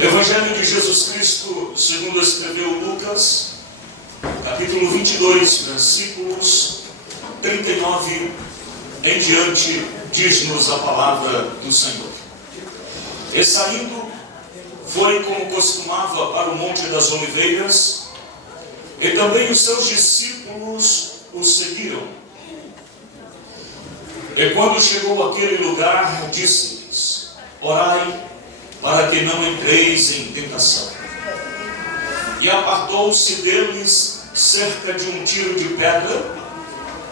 Evangelho de Jesus Cristo, segundo escreveu Lucas, capítulo 22, versículos 39 em diante, diz-nos a palavra do Senhor. E saindo, foi como costumava para o Monte das Oliveiras, e também os seus discípulos o seguiram. E quando chegou àquele lugar, disse-lhes: orai, para que não entreis em tentação. E apartou-se deles cerca de um tiro de pedra,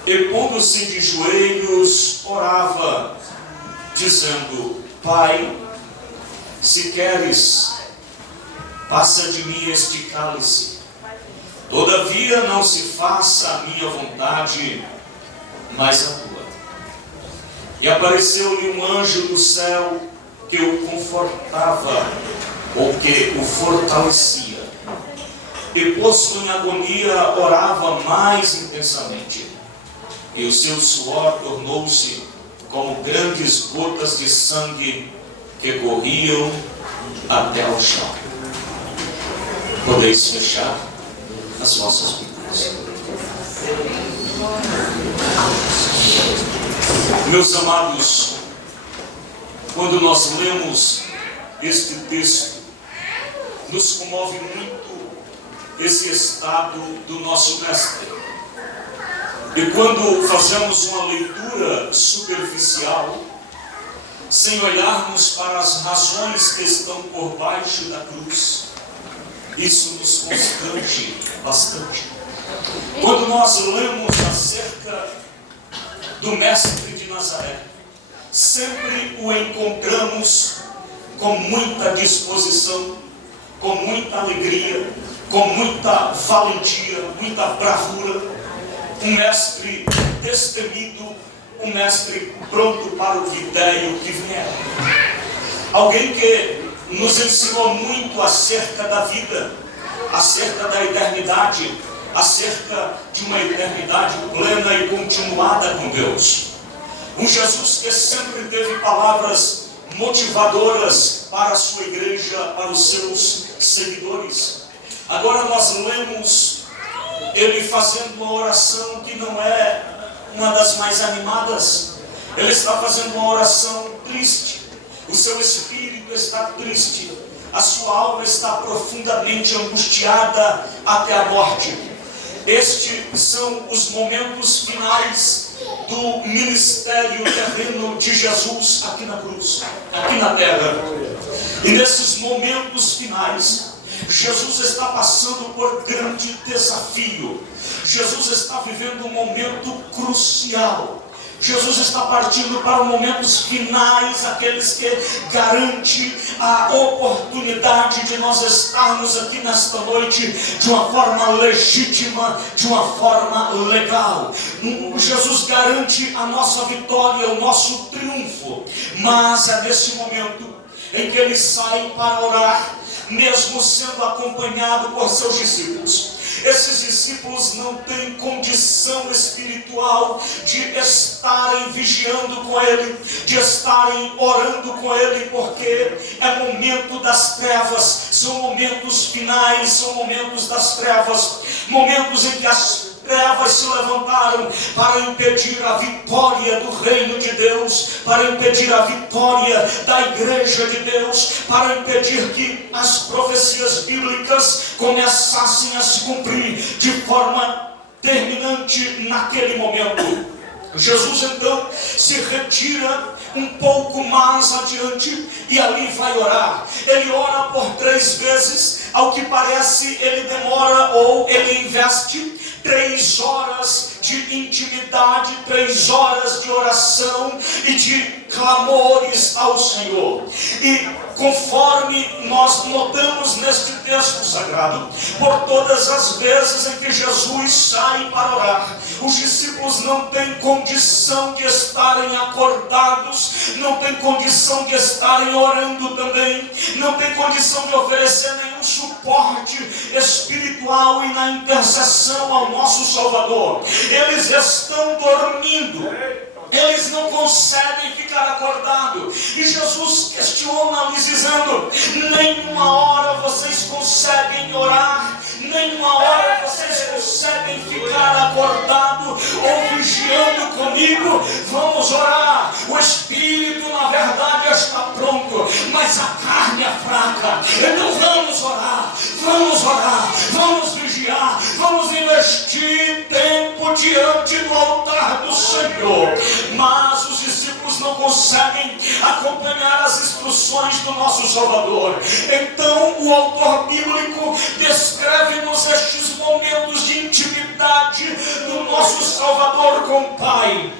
e pondo-se de joelhos, orava, dizendo: Pai, se queres, passa de mim este cálice. Todavia não se faça a minha vontade, mas a tua. E apareceu-lhe um anjo do céu, que o confortava, ou que o fortalecia. E posto em agonia, orava mais intensamente. E o seu suor tornou-se como grandes gotas de sangue que corriam até ao chão. Podeis fechar as vossas Bíblias. Meus amados, quando nós lemos este texto, nos comove muito esse estado do nosso mestre. E quando fazemos uma leitura superficial, sem olharmos para as razões que estão por baixo da cruz, isso nos constrange bastante. Quando nós lemos acerca do mestre de Nazaré, sempre o encontramos com muita disposição, com muita alegria, com muita valentia, muita bravura. Um mestre destemido, um mestre pronto para o que der e o que vier. Alguém que nos ensinou muito acerca da vida, acerca da eternidade, acerca de uma eternidade plena e continuada com Deus. Um Jesus que sempre teve palavras motivadoras para a sua igreja, para os seus seguidores. Agora nós lemos ele fazendo uma oração que não é uma das mais animadas. Ele está fazendo uma oração triste. O seu espírito está triste. A sua alma está profundamente angustiada até a morte. Estes são os momentos finais do ministério terreno de Jesus aqui na cruz, aqui na terra. E nesses momentos finais, Jesus está passando por grande desafio. Jesus está vivendo um momento crucial. Jesus está partindo para momentos finais, aqueles que garantem a oportunidade de nós estarmos aqui nesta noite de uma forma legítima, de uma forma legal. Jesus garante a nossa vitória, o nosso triunfo. Mas é nesse momento em que ele sai para orar, mesmo sendo acompanhado por seus discípulos. Esses discípulos não têm condição espiritual de estarem vigiando com ele, de estarem orando com ele, porque é momento das trevas, são momentos finais, são momentos das trevas, momentos em que as trevas se levantaram para impedir a vitória do reino de Deus, para impedir a vitória da igreja de Deus, para impedir que as profecias bíblicas começassem a se cumprir de forma terminante naquele momento. Jesus então se retira um pouco mais adiante e ali vai orar. Ele ora por 3 vezes, ao que parece ele demora ou ele investe 3 horas de intimidade, 3 horas de oração e de clamores ao Senhor. E conforme nós notamos neste texto sagrado, por todas as vezes em que Jesus sai para orar, os discípulos não têm condição de estarem acordados, não têm condição de estarem orando também, não têm condição de oferecer nenhum suporte espiritual e na intercessão ao nosso Salvador. Eles estão dormindo. Eles não conseguem ficar acordados. E Jesus questiona-lhes dizendo: nenhuma hora vocês conseguem orar, nenhuma hora vocês conseguem ficar acordados ou vigiando comigo. Vamos orar. O espírito na verdade está pronto, mas a carne é fraca. Então vamos orar, vamos vigiar, vamos investir tempo diante do altar do Senhor. Mas os discípulos não conseguem acompanhar as instruções do nosso Salvador. Então o autor bíblico descreve-nos estes momentos de intimidade do nosso Salvador com o Pai.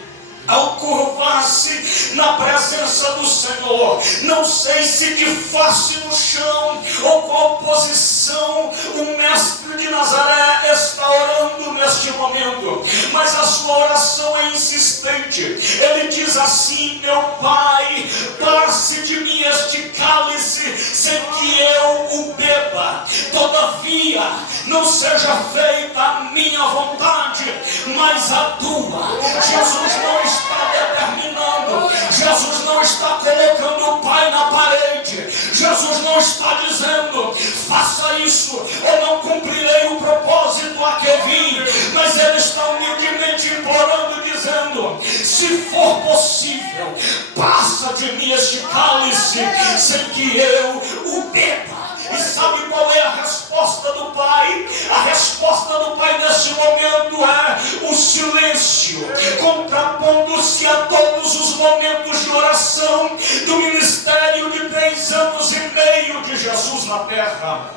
Ao curvar-se na presença do Senhor, não sei se de face no chão ou qual posição o mestre de Nazaré está orando neste momento, mas a sua oração é insistente. Ele diz assim: meu Pai, passe de mim este cálice sem que eu o beba, todavia não seja feita a minha vontade, mas a tua. Jesus não está determinando, Jesus não está colocando o Pai na parede, Jesus não está dizendo: faça isso ou não cumprirei o propósito a que vim, mas Ele está humildemente implorando, dizendo: se for possível, passa de mim este cálice sem que eu o beba. E sabe qual é a resposta do Pai? A resposta do Pai nesse momento é o silêncio, contrapondo-se a todos os momentos de oração do ministério de 3 anos e meio de Jesus na terra.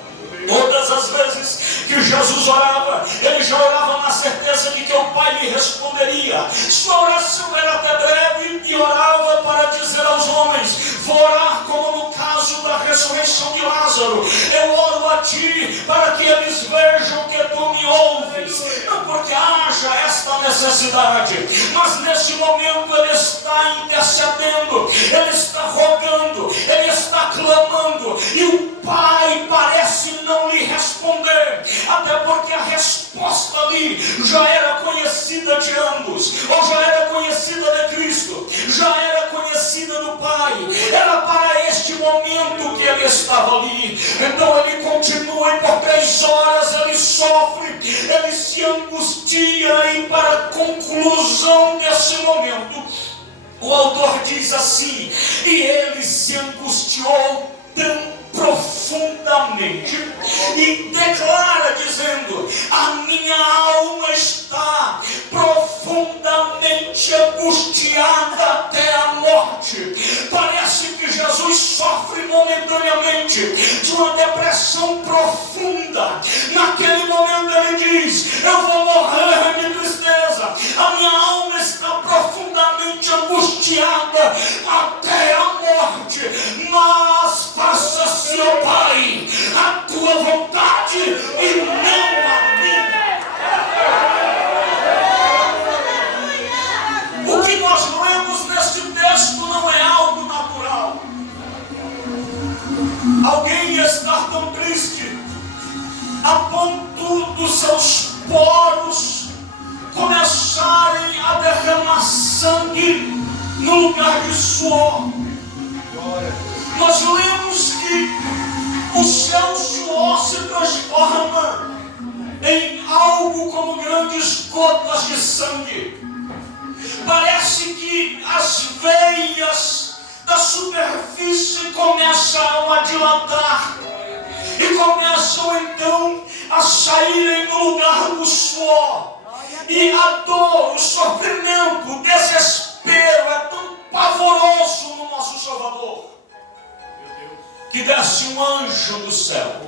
Todas as vezes que Jesus orava, ele já orava na certeza de que o Pai lhe responderia. Sua oração era até breve e orava para dizer aos homens: vou orar como no caso da ressurreição de Lázaro. Eu oro a ti para que eles vejam que tu me ouves. Não porque haja esta necessidade, mas nesse momento ele está intercedendo, ele está rogando, ele está clamando, e o Pai parece não lhe responder, até porque a resposta ali já era conhecida de ambos, ou já era conhecida de Cristo, já era conhecida do Pai. Era para este momento que ele estava ali. Então ele continua, e por 3 horas ele sofre, ele se angustia, e para a conclusão desse momento, o autor diz assim: e ele se angustiou tão profundamente, e declara dizendo: a minha alma está profundamente angustiada até a morte. Parece que Jesus sofre momentaneamente de uma depressão profunda. Naquele momento ele diz: eu vou morrer de tristeza, a minha alma está profundamente angustiada até a morte, mas faça-se, ó Pai, a tua vontade e não a minha. O que nós lemos neste texto não é algo natural. Alguém estar tão triste a ponto dos seus poros começarem a derramar sangue no lugar de suor. Nós lemos que o seu suor se transforma em algo como grandes gotas de sangue. Parece que as veias da superfície começam a dilatar e começam então a saírem no lugar do suor. E a dor, o sofrimento, o desespero é tão pavoroso no nosso Salvador, que desce um anjo do céu.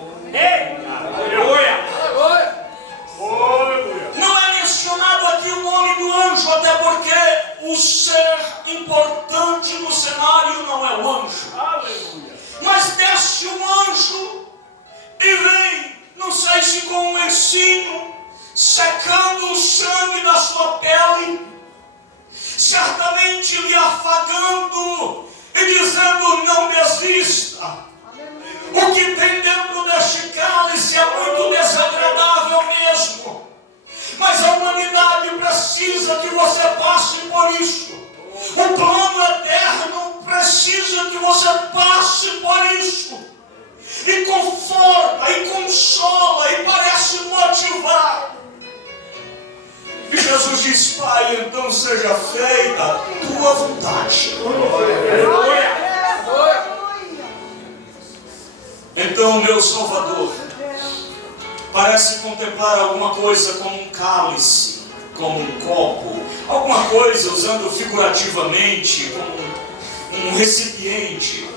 Não é mencionado aqui o nome do anjo, até porque o ser importante no cenário não é o anjo. Mas desce um anjo e vem, não sei se com um ensino, secando o sangue da sua pele, certamente lhe afagando e dizendo: não desista. O que tem dentro deste cálice é muito desagradável mesmo, mas a humanidade precisa que você passe por isso. você passe por isso, e conforta, e consola, e parece motivar. E Jesus diz: Pai, então seja feita a tua vontade. Então, meu Salvador parece contemplar alguma coisa como um cálice, como um copo, alguma coisa, usando figurativamente, como um recipiente.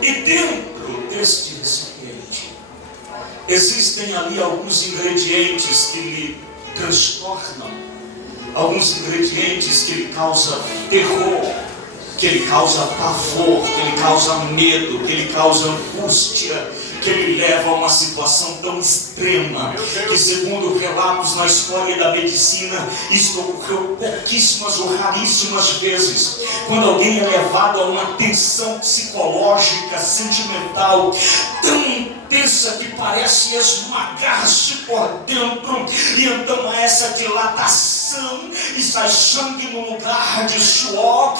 E dentro deste recipiente existem ali alguns ingredientes que lhe transtornam, alguns ingredientes que lhe causam terror, que lhe causa pavor, que lhe causa medo, que lhe causa angústia, que lhe leva a uma situação tão extrema, que segundo relatos na história da medicina, isso ocorreu pouquíssimas ou raríssimas vezes, quando alguém é levado a uma tensão psicológica, sentimental, tão intensa que parece esmagar-se por dentro, e então há essa dilatação, e sai sangue no lugar de suor,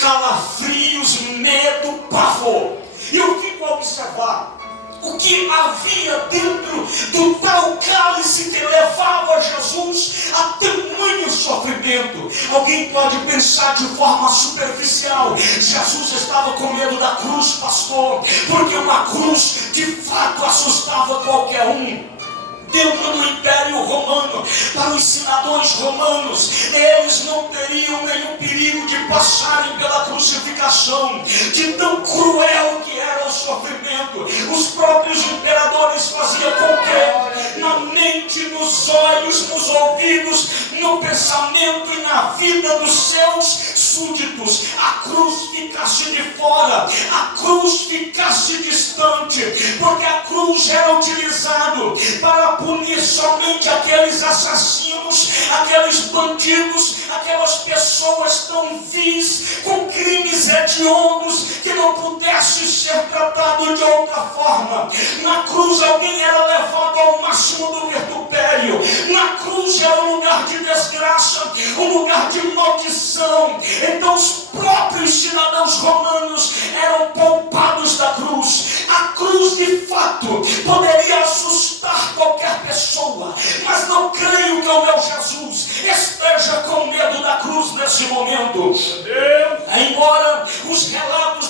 calafrios, medo, pavor. E eu fico a observar o que havia dentro do tal cálice que levava Jesus a tamanho sofrimento. Alguém pode pensar de forma superficial: Jesus estava com medo da cruz, pastor, porque uma cruz de fato assustava qualquer um. Dentro do Império Romano, para os senadores romanos, eles não teriam nenhum perigo de passarem pela crucificação, de tão cruel que era o sofrimento. Os próprios imperadores faziam com que, na mente, nos olhos, nos ouvidos, no pensamento e na vida dos seus súditos, a cruz ficasse de fora, a cruz ficasse distante, porque a cruz era utilizada para punir somente aqueles assassinos, aqueles bandidos, aquelas pessoas tão vis, com crimes hediondos, que não pudesse ser tratado de outra forma. Na cruz alguém era levado ao máximo do vitupério. Na cruz era um lugar de desgraça, um lugar de maldição. Então os próprios cidadãos romanos eram poupados da cruz. A cruz de fato poderia assustar qualquer pessoa, mas não creio que o meu Jesus esteja com medo da cruz nesse momento. Embora os relatos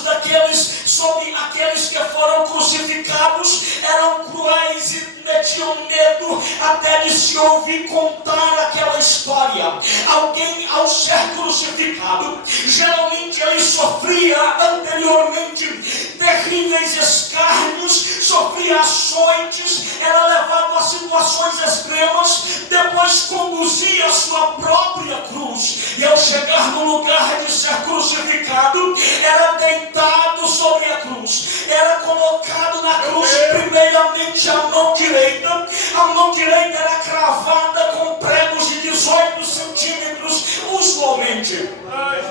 sobre aqueles que foram crucificados eram cruéis e metiam medo até de se ouvir contar aquela história. Alguém, ao ser crucificado, geralmente ele sofria anteriormente terríveis escárnios, sofria açoites, era levado a situações extremas, depois conduzia a sua própria cruz, e ao chegar no lugar de ser crucificado, era deitado sobre a cruz, era colocado na cruz primeiramente a mão direita era cravada com pregos de 18 centímetros usualmente.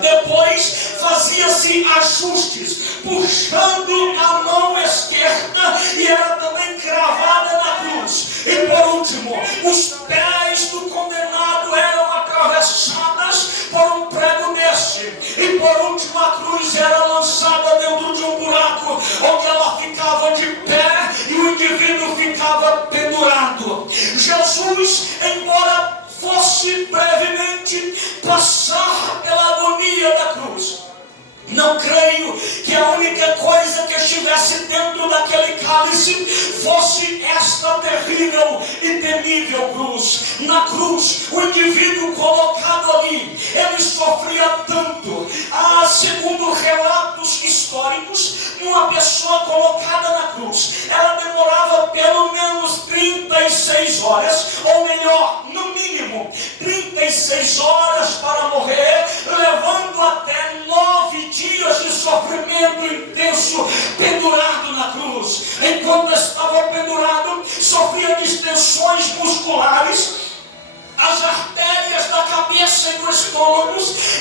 Depois fazia-se ajustes, puxando a mão esquerda, e era também cravada na cruz. E por último, os pés do condenado eram atravessadas por um prego desse. E por último, a cruz era lançada dentro de um buraco, onde ela ficava de pé e o indivíduo ficava pendurado. Jesus, embora fosse brevemente passar pela agonia da cruz, não creio que a única coisa que estivesse dentro daquele cálice fosse esta terrível e temível cruz. Na cruz, o indivíduo colocado ali, ele sofria tanto. Segundo relatos históricos, uma pessoa colocada na cruz, ela demorava pelo menos 36 horas, ou melhor, no mínimo 36 horas para morrer, levando até 9 dias de sofrimento intenso, pendurado na cruz. Enquanto estava pendurado, sofria distensões musculares, as artérias da cabeça e do estômago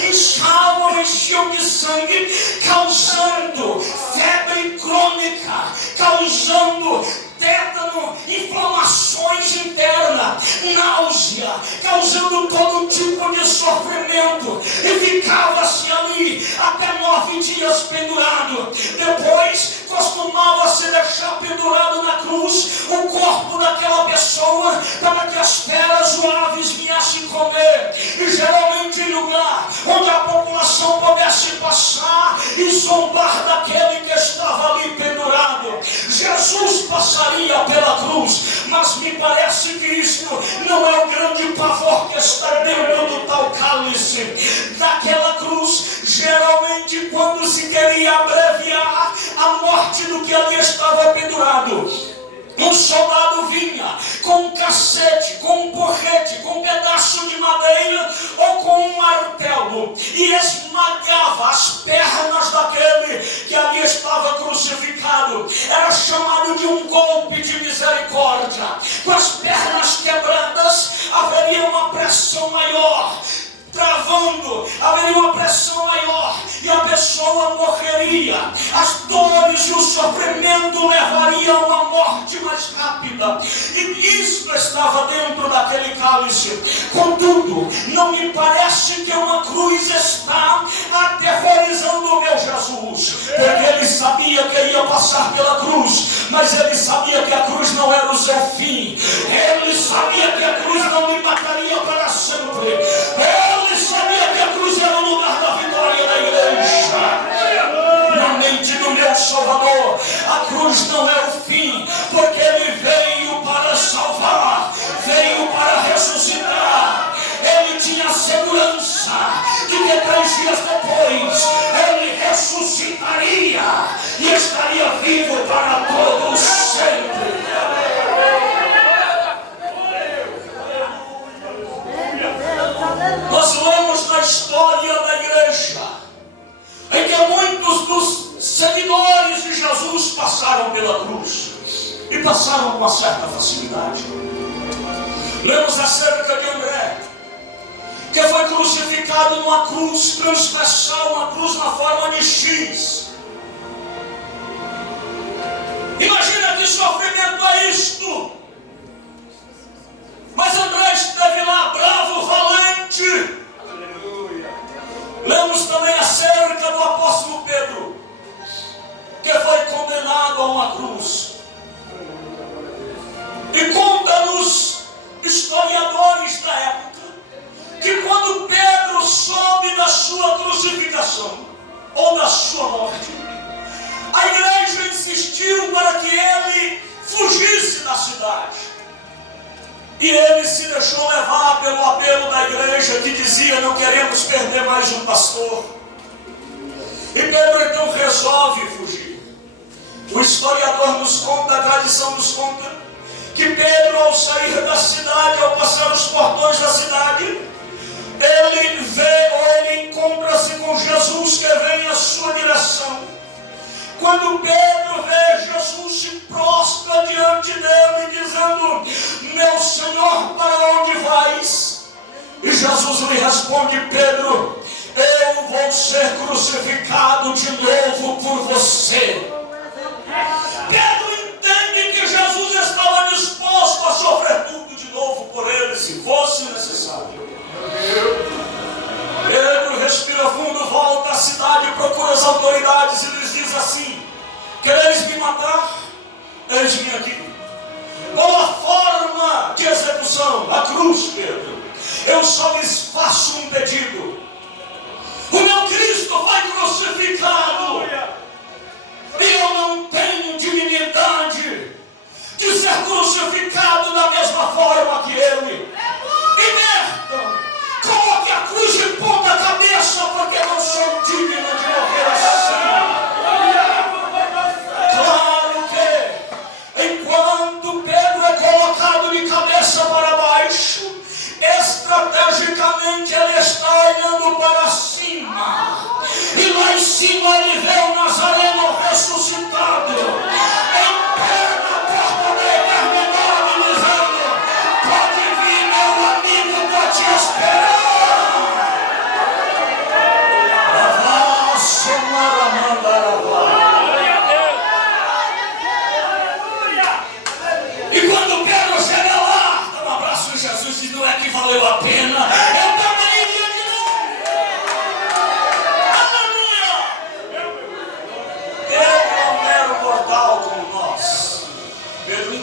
inchavam, enchiam de sangue, causando febre crônica, causando tétano, inflamações internas, náusea, causando causando todo tipo de sofrimento, e ficava-se ali até 9 dias pendurado. Depois costumava-se deixar pendurado na cruz o corpo daquela pessoa, para que as feras ou aves viessem comer, e geralmente em lugar onde a população pudesse passar e zombar daquele que estava ali pendurado. Jesus passaria pela cruz, mas me parece que isso não é o grande pavor que está dentro do tal cálice. Daquela cruz, geralmente quando se queria abreviar a morte do que ali estava pendurado, um soldado vinha com um cacete, com um porrete, com um pedaço de madeira ou com um martelo e esmagava as pernas daquele que ali estava crucificado. Era chamado de um golpe de misericórdia. Com as pernas quebradas, haveria uma pressão maior. Travando, haveria uma pressão maior e a pessoa morreria. As dores e o sofrimento levariam a uma morte mais rápida. E isso estava dentro daquele cálice. Contudo, não me parece que uma cruz está aterrorizando o meu Jesus, porque ele sabia que ia passar pela cruz, mas ele sabia que a cruz não era o seu fim. Ele sabia que a cruz não me mataria para sempre. Ele sabia que a cruz era o lugar da vitória da igreja. Na mente do meu Salvador, a cruz não é o fim, porque ele veio para salvar, veio para ressuscitar. Ele tinha a segurança de que 3 dias depois ele ressuscitaria e estaria vivo para todos sempre. Nós lemos na história da igreja em que muitos dos seguidores de Jesus passaram pela cruz e passaram com uma certa facilidade. Lemos acerca de André, que foi crucificado numa cruz transversal, uma cruz na forma de X. Imagina que sofrimento é isto! Mas André esteve lá, bravo, valente. Lemos também acerca do apóstolo Pedro, que foi condenado a uma cruz. E conta-nos historiadores da época que quando Pedro soube da sua crucificação ou da sua morte, a igreja insistiu para que ele fugisse da cidade. E ele se deixou levar pelo apelo da igreja, que dizia: não queremos perder mais um pastor. E Pedro então resolve fugir. O historiador nos conta, a tradição nos conta, que Pedro, ao sair da cidade, ao passar os portões da cidade, ele vê ou ele encontra-se com Jesus, que vem à sua direção. Quando Pedro vê Jesus, se prostra diante dele, dizendo: meu Senhor, para onde vais? E Jesus lhe responde: Pedro, eu vou ser crucificado de novo por você. Pedro entende que Jesus estava disposto a sofrer tudo de novo por ele, se fosse necessário. Pedro respira fundo, volta à cidade, procura as autoridades e lhes diz assim: quereis me matar? Eis-me aqui. Qual a forma de execução? A cruz, Pedro. Eu só lhes faço um pedido: o meu Cristo vai crucificado, e eu não tenho dignidade de ser crucificado da mesma forma que ele. Libertam! Coloque a cruz de ponta cabeça, porque não sou digno de morrer assim. Claro que, enquanto Pedro é colocado de cabeça para baixo, estrategicamente ele está olhando para cima. E lá em cima ele vê o Nazareno ressuscitado.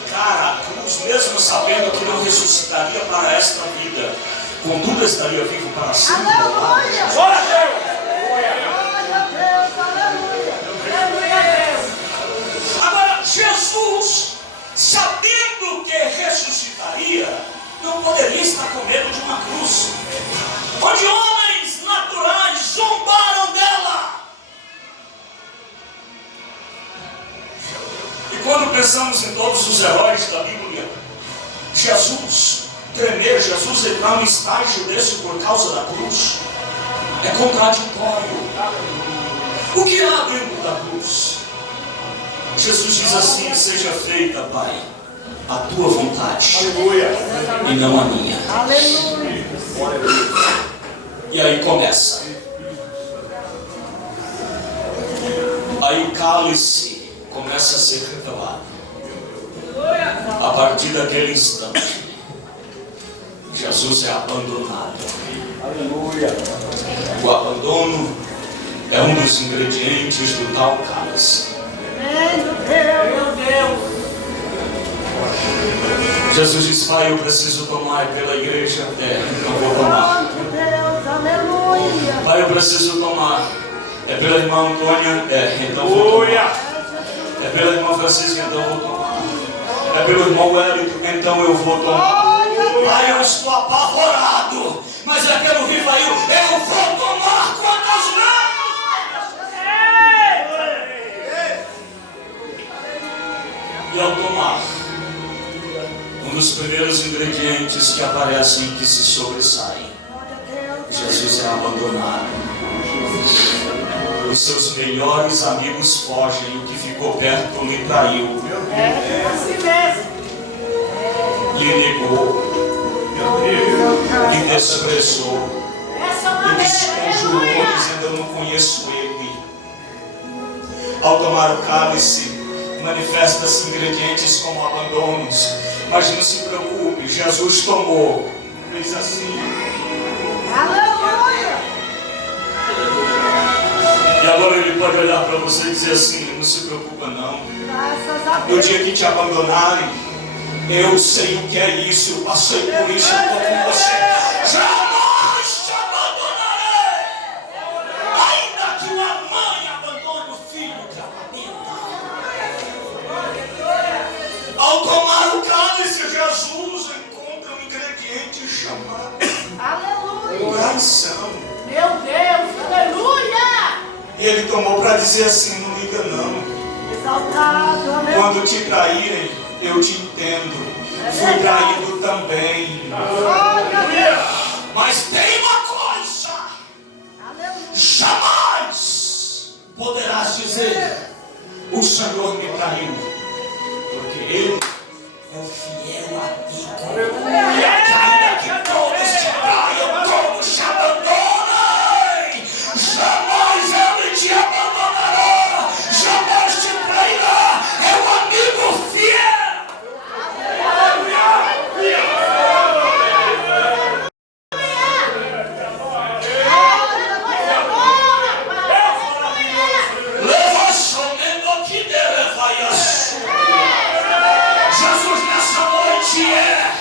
bancar a cruz, mesmo sabendo que não ressuscitaria para esta vida, contudo estaria vivo para sempre. Aleluia! Glória a Deus! Glória a Deus, aleluia! Aleluia a Deus! Agora, Jesus, sabendo que ressuscitaria, não poderia estar com medo de uma cruz, onde homens naturais zombaram dela. E quando pensamos em todos os heróis da Bíblia, Jesus tremer, Jesus entrar num estágio desse por causa da cruz, é contraditório. O que há dentro da cruz? Jesus diz assim: seja feita, Pai, a tua vontade, Aleluia. e não a minha. Aleluia! E aí começa. Aí o cálice começa a ser revelado. A partir daquele instante, Jesus é abandonado. Aleluia. O abandono é um dos ingredientes do tal cálice. Meu Deus! Jesus diz: Pai, eu preciso tomar pela igreja. Não vou tomar. Meu Deus, aleluia! Pai, eu preciso tomar. É pela irmã Antônia? Então vou tomar. É pela irmã Francisca? Então eu vou tomar. É pelo irmão Wellington? Então eu vou tomar. Pai, eu estou apavorado, mas é pelo Rivail, eu vou tomar quantas vezes? E ao tomar, um dos primeiros ingredientes que aparecem e que se sobressaem, Jesus é abandonado. Os seus melhores amigos fogem, o que ficou perto lhe traiu, É assim mesmo! lhe negou, lhe desprezou, Essa lhe desconjurou, maneira! dizendo: eu não conheço ele. Ao tomar o cálice, manifesta-se ingredientes como abandonos, mas não se preocupe, Jesus tomou, fez assim, Aleluia! e agora ele pode olhar para você e dizer assim: não se preocupa não, Graças a no Deus! dia que te abandonarem, eu sei o que é isso, eu passei por isso, eu estou com você, jamais te abandonarei, ainda que uma mãe abandone o filho que amamenta. Ao tomar o cálice, Jesus encontra um ingrediente chamado Aleluia! oração. Meu Deus, aleluia! E ele tomou para dizer assim: não liga não, Exaltado, aleluia! quando te traírem, eu te entendo, fui traído também. Glória a Deus! Mas tem uma coisa: Aleluia! jamais poderás dizer: o Senhor me traiu, porque Ele é o fiel amigo. Que ainda que todos te traiam, todos te abandonem, jamais Ele te abandonará, jamais te trairá. É um amigo fiel. Leva somente que deve vai. Jesus nessa noite é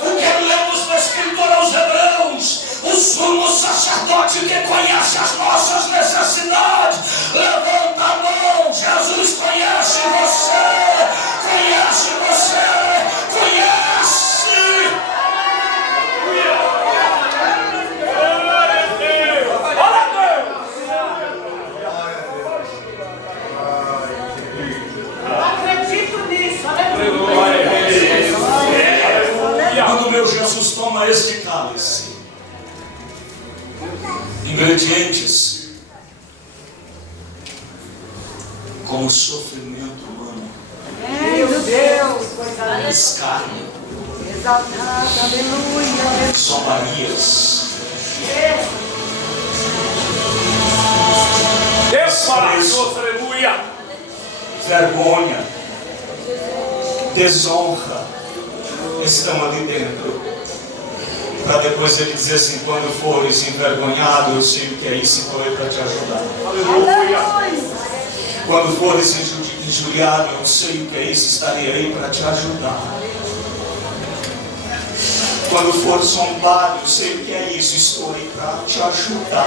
o que lemos na Escritura aos Hebreus, o sumo sacerdote que conhece as nossas necessidades. Levanta a mão, Jesus conhece você, conhece você, conhece. Acredito nisso, aleluia! Quando meu Jesus toma este cálice, ingredientes como sofrimento humano, Meu Deus, coisa linda! escárnio, Exaltado, aleluia! zombarias, Deus fala conosco, aleluia. vergonha, desonra, estão ali dentro. Para depois ele dizer assim: quando fores envergonhado, eu sei o que é isso, então é para te ajudar. Aleluia. Quando fores Juliano, eu sei o que é isso, estarei aí para te ajudar. Quando for zombado, eu sei o que é isso, estou aí para te ajudar.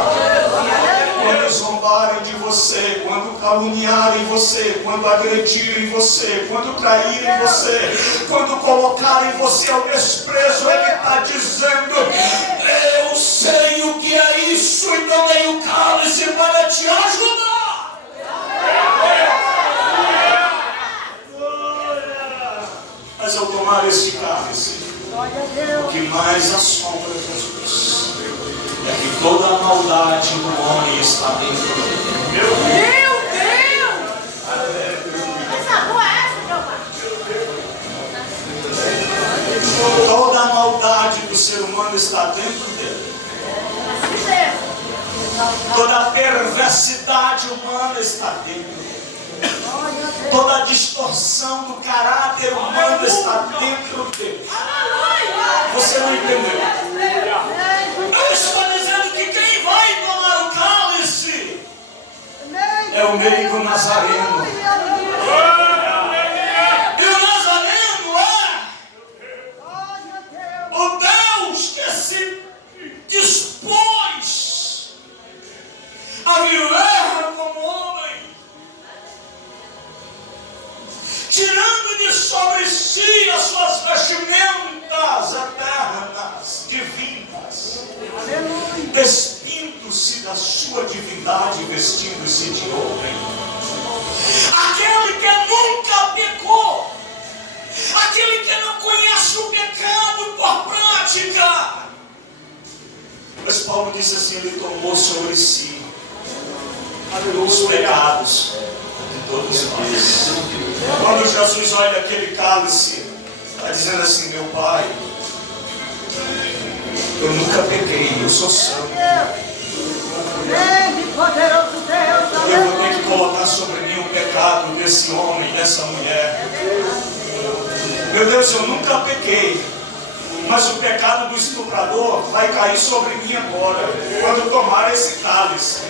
Quando zombarem de você, quando caluniarem você, quando agredirem você, quando traírem você, quando colocarem você ao desprezo, Ele está dizendo: eu sei o que é isso, e tomei o cálice para te ajudar. Mas ao tomar este cálice, o que mais assombra Jesus é que toda a maldade do homem está dentro dele. Meu Deus! Essa rua é essa, meu pai? Toda a maldade do ser humano está dentro dele. Toda a perversidade humana está dentro dele. Toda a distorção do caráter humano está dentro dele. Você não entendeu? Eu estou dizendo que quem vai tomar o cálice é o meigo Nazareno. E o Nazareno é o Deus que se dispôs a viver como homem, tirando de sobre si as suas vestimentas eternas, divinas, despindo-se da sua divindade, vestindo-se de homem. Aquele que nunca pecou, aquele que não conhece o pecado por prática. Mas Paulo disse assim: ele tomou sobre si os pecados de todos nós. Quando Jesus olha aquele cálice, está dizendo assim: meu Pai, eu nunca pequei, eu sou santo. Eu vou ter que colocar sobre mim o pecado desse homem, dessa mulher. Meu Deus, eu nunca pequei, mas o pecado do estuprador vai cair sobre mim agora, quando eu tomar esse cálice.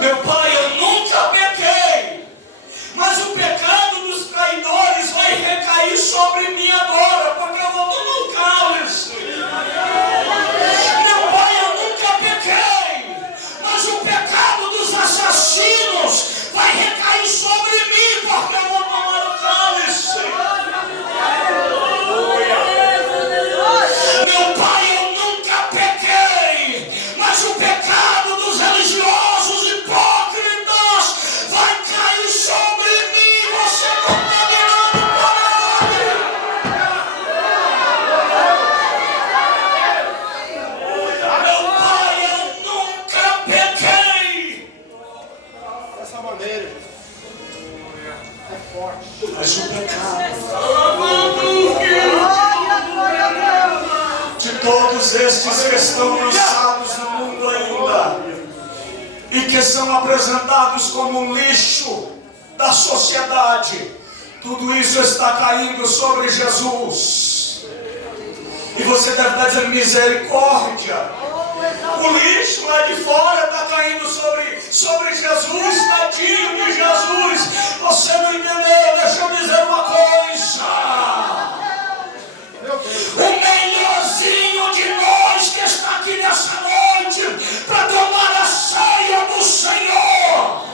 Meu Pai, eu nunca pequei, mas o pecado dos traidores vai recair sobre mim agora, porque eu vou tomar o cálice. Meu Pai, eu nunca pequei, mas o pecado dos assassinos vai recair sobre mim, porque eu vou tomar o cálice. Meu Pai, eu nunca pequei, mas o pecado dos religiosos hipócritas vai cair sobre mim, você contaminado por ele. Meu Pai, eu nunca pequei. Dessa maneira, é forte. Mas o pecado de todos estes que estão lançados no mundo ainda e que são apresentados como um lixo da sociedade, tudo isso está caindo sobre Jesus. E você deve estar dizendo: misericórdia. O lixo lá de fora está caindo sobre Jesus, tadinho de Jesus. Você não entendeu? Deixa eu dizer uma coisa. O melhorzinho de nós que está aqui nessa noite para tomar a ceia do Senhor.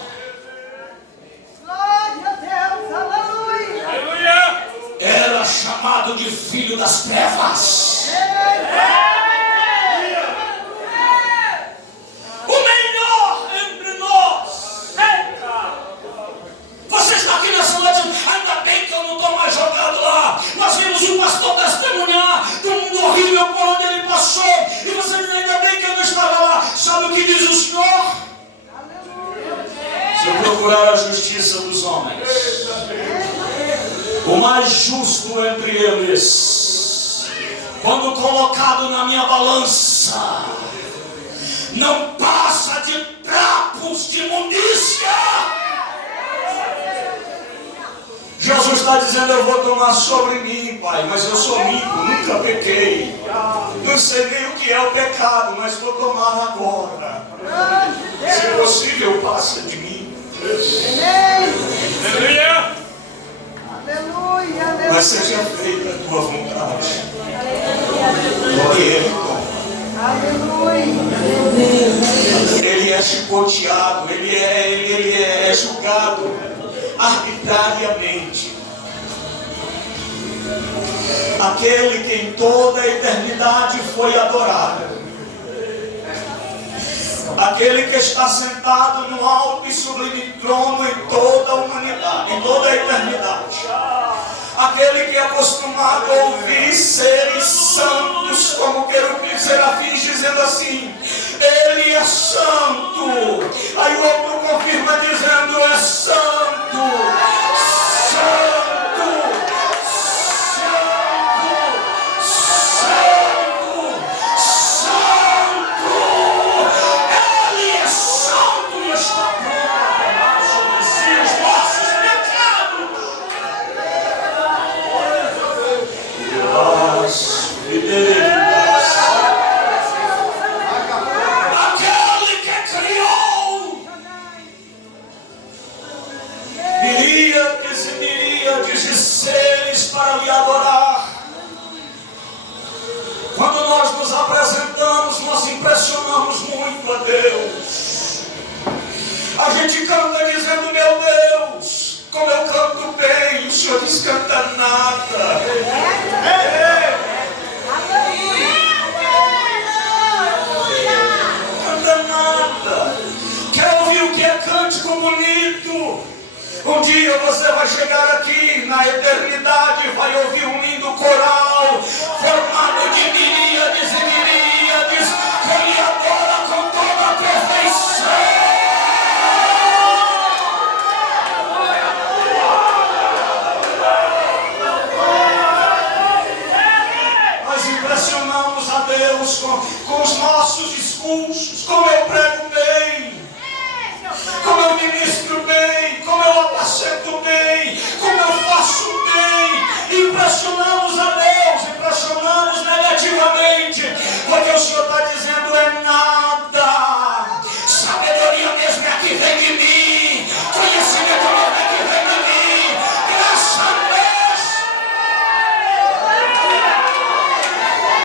Glória a Deus, aleluia. Era chamado de filho das trevas. O melhor entre nós. Você está aqui nessa noite, ainda bem que eu não estou mais jogado lá. Nós vimos um pastor testemunhar de um mundo horrível por onde ele passou. E você diz: ainda bem que eu não estava lá. Sabe o que diz o Senhor? Se eu procurar a justiça dos homens, o mais justo entre eles, quando colocado na minha balança, não passa de trapos de imundícia. Jesus está dizendo: eu vou tomar sobre mim, Pai, mas eu sou limpo, nunca pequei. Não sei nem o que é o pecado, mas vou tomar agora. Se possível, passa de mim. Aleluia! Aleluia, aleluia. Mas seja feita a tua vontade. Glória a Ele, Tom. Aleluia. Ele é chicoteado, ele é julgado arbitrariamente. Aquele que em toda a eternidade foi adorado. Aquele que está sentado no alto e sublime trono em toda a humanidade, em toda a eternidade. Aquele que é acostumado a ouvir seres santos como querubins, serafins, dizendo assim: Ele é santo. Aí o outro confirma dizendo: é santo, santo, santo, santo, santo. Ele é santo e está pronto a tomar sobre si os nossos pecados. Aquele que criou miríades e miríades de seres para lhe adorar. Quando nós nos apresentamos, nós impressionamos muito a Deus. A gente canta dizendo: meu Deus, como eu canto bem. O Senhor diz: canta nada. Canta nada. Quer ouvir o que é cântico bonito? Um dia você vai chegar aqui na eternidade